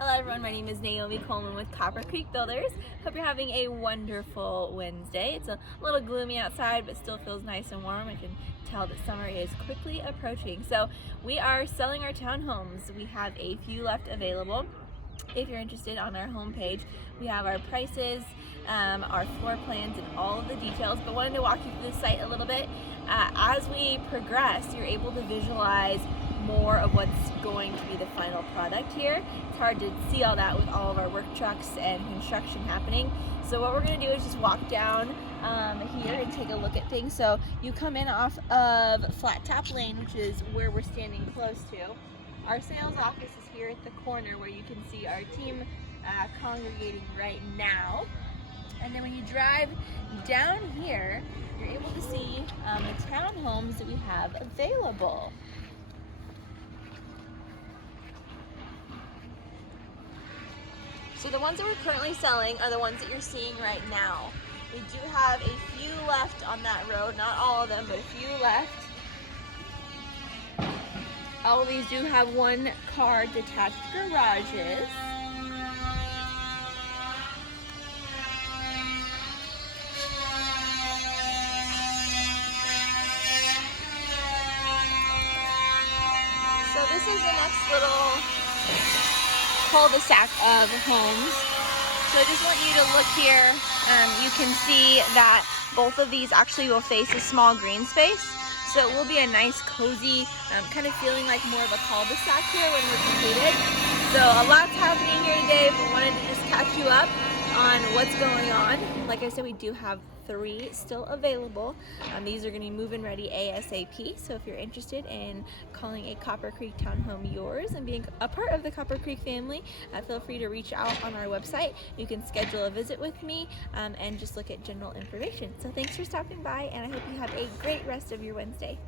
Hello everyone, my name is Naomi Coleman with Copper Creek Builders. Hope you're having a wonderful Wednesday. It's a little gloomy outside, but still feels nice and warm. I can tell that summer is quickly approaching. So we are selling our townhomes. We have a few left available. If you're interested, on our homepage, we have our prices, our floor plans, and all of the details, but wanted to walk you through the site a little bit. As we progress, you're able to visualize more of what's going to be the final product here. It's hard to see all that with all of our work trucks and construction happening. So what we're going to do is just walk down here and take a look at things. So you come in off of Flat Top Lane, which is where we're standing close to. Our sales office is here at the corner where you can see our team congregating right now. And then when you drive down here, you're able to see the townhomes that we have available. So the ones that we're currently selling are the ones that you're seeing right now. We do have a few left on that road, not all of them, but a few left. All of these do have one car detached garages. So this is the next little cul-de-sac of homes. So I just want you to look here. You can see that both of these actually will face a small green space. So it will be a nice, cozy, kind of feeling like more of a cul-de-sac here when we're completed. So a lot's happening here today, but wanted to just catch you up on what's going on. Like I said, we do have 3 still available. These are going to be move-in ready ASAP. So if you're interested in calling a Copper Creek townhome yours and being a part of the Copper Creek family, feel free to reach out on our website. You can schedule a visit with me and just look at general information. So thanks for stopping by, and I hope you have a great rest of your Wednesday.